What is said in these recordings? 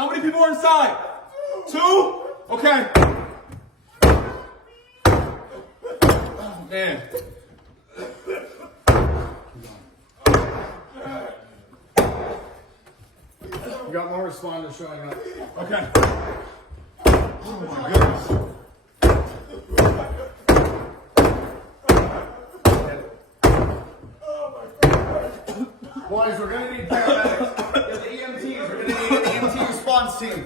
How many people are inside? 2? Okay. Oh, man. You got more responders showing up. Okay. Oh my goodness. Boys, we're gonna need paramedics. Get the EMTs. We're gonna need an EMT response team.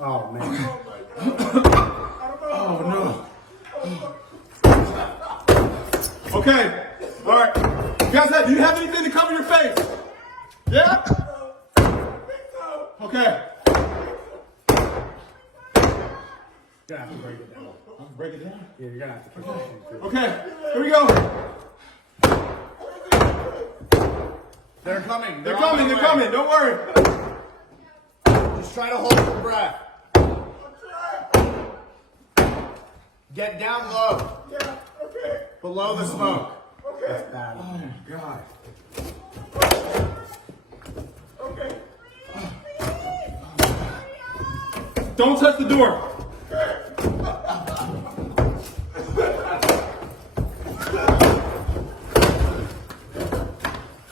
Oh man. Oh no. Okay. All right. Guys, do you have anything to cover your face? Yeah? Okay. You're gonna have to break it down. Break it down. Yeah, you're gonna have to keep pushing. Okay. Here we go. They're coming. They're coming. They're coming. Don't worry. Just try to hold your breath. Get down low. Yeah. Okay. Below the smoke. Okay. That's bad. Oh my God. Okay. Don't touch the door.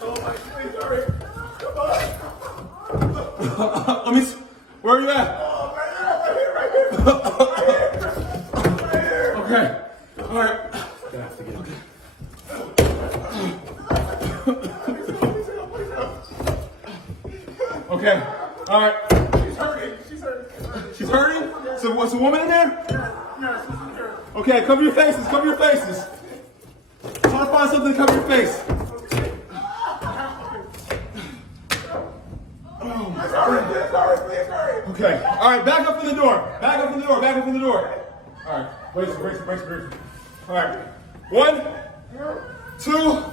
Oh my God, sorry. Come on. Let me see. Where are you at? Oh, right here. Okay. All right. Gonna have to get it. Okay. All right. She's hurting. She's hurting. She's hurting? So what's a woman in there? Yeah, she's hurting. Okay, cover your faces. Cover your faces. Try to find something to cover your face. Okay. All right, back up from the door. Back up from the door. Back up from the door. All right. Brace it, brace it, brace it, brace it. All right. 1, 2,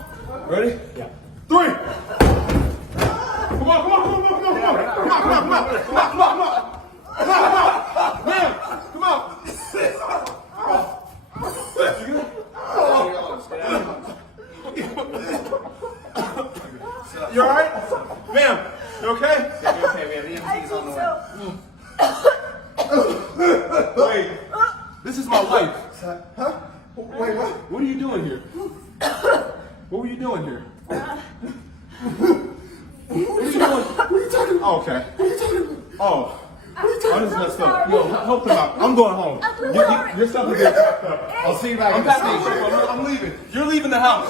ready? Yeah. 3. Come on, come on, come on, come on, come on, come on, come on, come on, come on, come on, come on, come on. Man, come on. You all right? Ma'am, you okay? Yeah, you're okay. We have EMTs on the way. Wait, this is my wife. Huh? Wait, what? What are you doing here? What were you doing here? What are you doing? What are you talking about? Oh, okay. What are you talking about? Oh. What are you talking I just about? messed up. Yo, help him out. I'm going home. Your stuff is getting packed up. I'll see you back I'm at the packing station. up. I'm leaving. You're leaving the house.